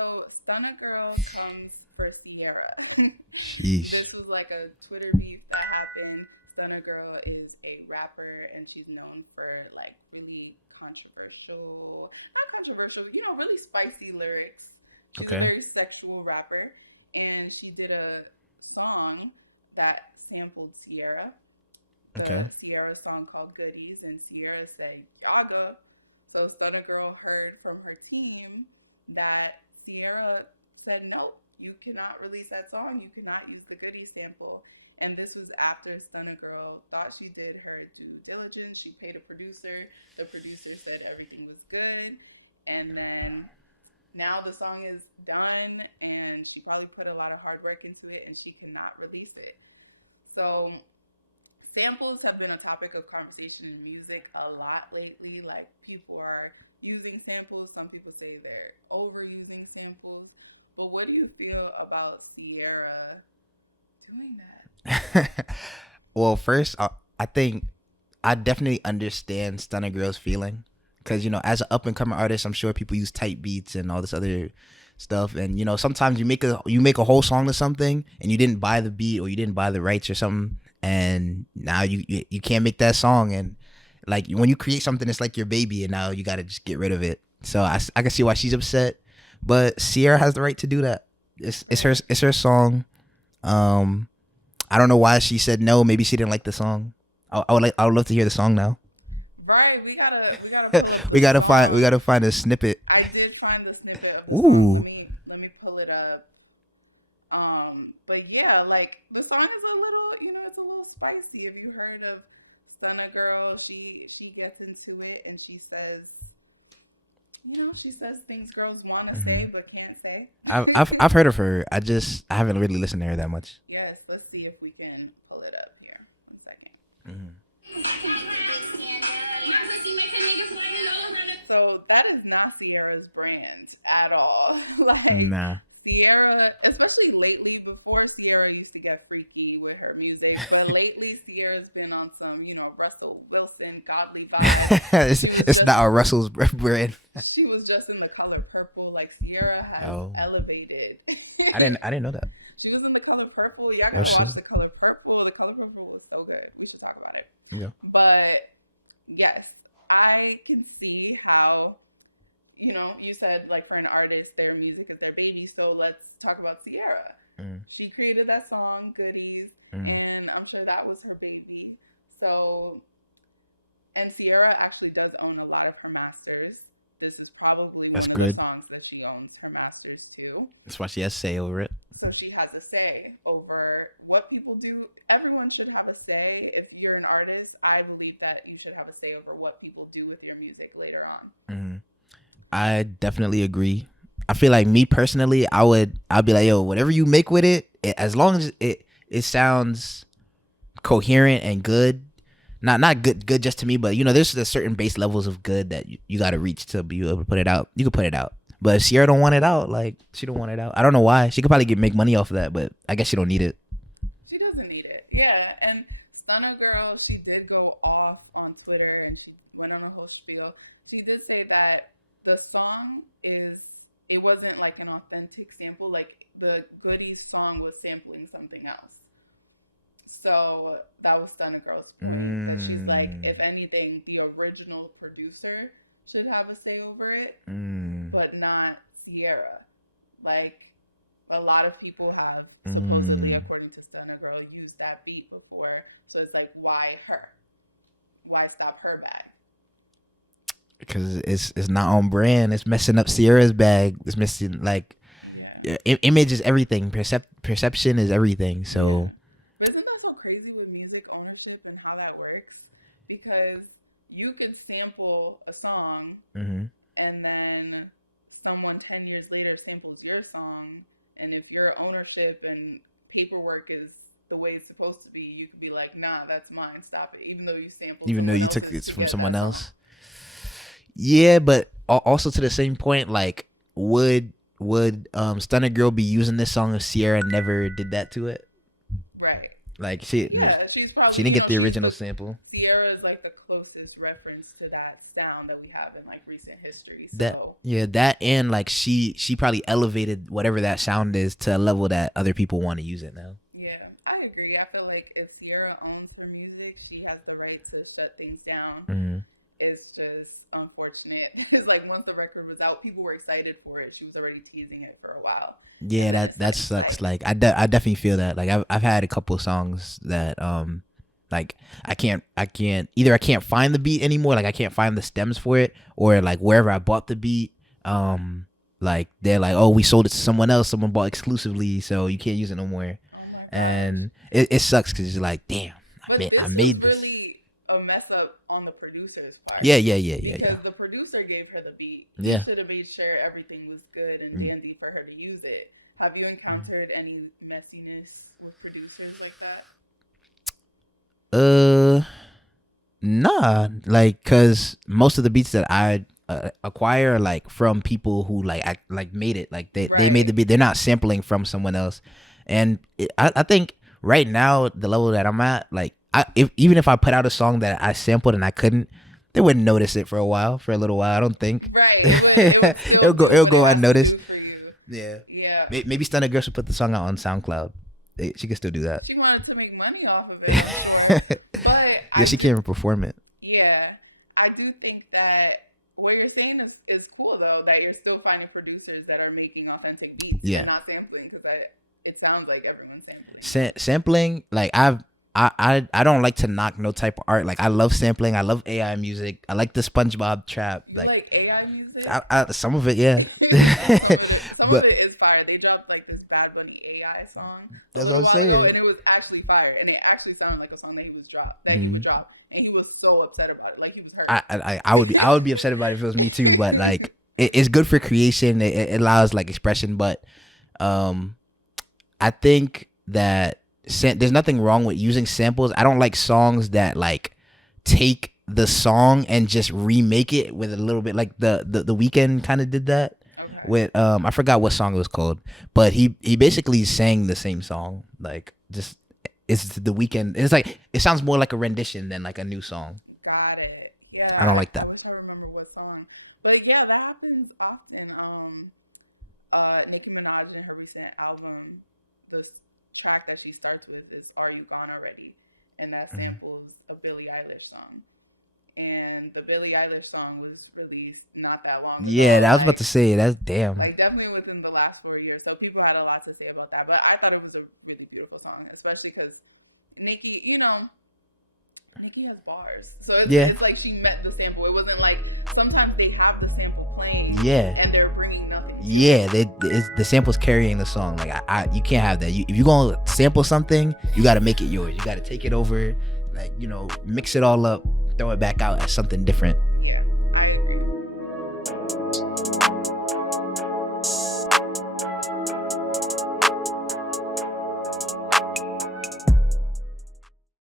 So Stunna Girl comes for Ciara. Sheesh. This was like a Twitter beef that happened. Stunna Girl is a rapper and she's known for like really controversial, not controversial, really spicy lyrics. She's a Okay. very sexual rapper and she did a song that sampled Ciara, Okay. the Ciara song called Goodies, and Ciara said Yaga. So Stunna Girl heard from her team that Ciara said no, you cannot release that song. You cannot use the Goodies sample. And this was after Stunna Girl thought she did her due diligence. She paid a producer. The producer said everything was good. And then now the song is done, and she probably put a lot of hard work into it, and she cannot release it. So samples have been a topic of conversation in music a lot lately. Like, people are using samples. Some people say they're overusing samples. But what do you feel about Ciara doing that? Well, first, I think I definitely understand Stunna Girl's feeling because as an up and coming artist, I'm sure people use type beats and all this other stuff, and sometimes you make a whole song to something and you didn't buy the beat or you didn't buy the rights or something, and now you can't make that song, and like when you create something, it's like your baby, and now you got to just get rid of it. So I can see why she's upset, but Ciara has the right to do that. It's her song. Um, I don't know why she said no. Maybe she didn't like the song. I would love to hear the song now. Right, we gotta pull we the gotta song find we up. gotta find a snippet. I did find the snippet of the song. Ooh. Let me pull it up. But yeah, like the song is a little, it's a little spicy. If you heard of Stunna Girl, she gets into it and she says things girls want to say but can't say. I've heard of her. I haven't really listened to her that much. Yes, let's see if we can pull it up here. 1 second. Mm-hmm. So that is not Ciara's brand at all. Like, Nah. Ciara, especially lately, before Ciara used to get freaky with her music, but lately Ciara's been on some, Russell Wilson godly vibes. it's not a Russell's brand. She was just in the color purple. Like, Ciara has elevated. I didn't know that. She was in the color purple. Y'all gotta watch the color purple. The color purple was so good. We should talk about it. Yeah. But yes, I can see how, you said like for an artist, their music is their baby. So let's talk about Ciara. She created that song, Goodies, and I'm sure that was her baby. So, and Ciara actually does own a lot of her masters. This is probably one of the songs that she owns her masters to. That's why she has say over it. So she has a say over what people do. Everyone should have a say. If you're an artist, I believe that you should have a say over what people do with your music later on. I definitely agree. I feel like me personally, I'd be like, yo, whatever you make with it, as long as it sounds coherent and good. Not good just to me, but there's a certain base levels of good that you got to reach to be able to put it out. You can put it out. But if Ciara don't want it out, like, she don't want it out. I don't know why. She could probably make money off of that, but I guess she don't need it. She doesn't need it. Yeah, and Stunna Girl, she did go off on Twitter and she went on a whole spiel. She did say that the song it wasn't like an authentic sample. Like, the Goodies song was sampling something else. So that was Stunna Girl's point. That she's like, if anything, the original producer should have a say over it, but not Ciara. Like, a lot of people have supposedly, according to Stunna Girl, used that beat before. So it's like, why her? Why stop her bag? Because it's not on brand. It's messing up Ciara's bag. It's missing, like, image is everything. Perception is everything. So. But isn't that so crazy with music ownership and how that works? Because you could sample a song and then someone 10 years later samples your song, and if your ownership and paperwork is the way it's supposed to be, you could be like, nah, that's mine, stop it, even though you sampled, even though you took it from someone else. Yeah, but also to the same point, like, would Stunna Girl be using this song if Ciara never did that to it? Right. Like, she she's probably, she didn't get the original sample. Ciara is like the closest reference reference to that sound that we have in like recent history. So that and like she probably elevated whatever that sound is to a level that other people want to use it now. Yeah, I agree. I feel like if Ciara owns her music, she has the right to shut things down. Mm-hmm. It's just unfortunate. It's like once the record was out, people were excited for it. She was already teasing it for a while. Yeah, that sucks. Like I definitely feel that. Like I've had a couple songs that like I can't either I can't find the beat anymore, like I can't find the stems for it, or like wherever I bought the beat, like they're like, oh, we sold it to someone else, someone bought exclusively, so you can't use it no more. And it sucks because it's like, damn, I made this. Really a mess up on the producer's part. Yeah. Because the producer gave her the beat. Yeah. Should have made sure everything was good and dandy for her to use it. Have you encountered any messiness with producers like that? Nah, like, cause most of the beats that I acquire are like from people who like made it, like they made the beat. They're not sampling from someone else, and I think right now the level that I'm at, like even if I put out a song that I sampled and I couldn't, they wouldn't notice it for a little while. I don't think. Right. it'll go unnoticed. Yeah. Maybe Stunna Girl should put the song out on SoundCloud. She can still do that. She wanted to make money off of it, but she can't even perform it. Yeah, I do think that what you're saying is cool though. That you're still finding producers that are making authentic beats. Yeah, and not sampling, because it sounds like everyone's sampling. Sampling, like I don't like to knock no type of art. Like I love sampling. I love AI music. I like the SpongeBob trap. Like AI music. Some of it, yeah. Some of it is fire. They dropped like this Bad Bunny AI song. That's what I'm saying. And it was actually fire, and it actually sounded like a song that he would drop, and he was so upset about it, like he was hurt. I would be upset about it if it was me too, but like it's good for creation. It allows like expression, but I think that there's nothing wrong with using samples. I don't like songs that like take the song and just remake it with a little bit, like the Weeknd kind of did that. With I forgot what song it was called, but he basically sang the same song, like just it's the Weeknd. It's like it sounds more like a rendition than like a new song. Got it. Yeah, I don't like that. I wish I remember what song, but yeah, that happens often. Nicki Minaj in her recent album, the track that she starts with is "Are You Gone Already," and that samples a Billie Eilish song. And the Billie Eilish song was released not that long ago. Yeah, I was about to say, that's damn. Like, definitely within the last 4 years. So people had a lot to say about that. But I thought it was a really beautiful song, especially because Nicki, Nicki has bars. So it's like she met the sample. It wasn't like sometimes they have the sample playing. Yeah. And they're bringing nothing. Yeah, the sample's carrying the song. Like, you can't have that. If you're going to sample something, you got to make it yours. You got to take it over, like, mix it all up, throw it back out as something different.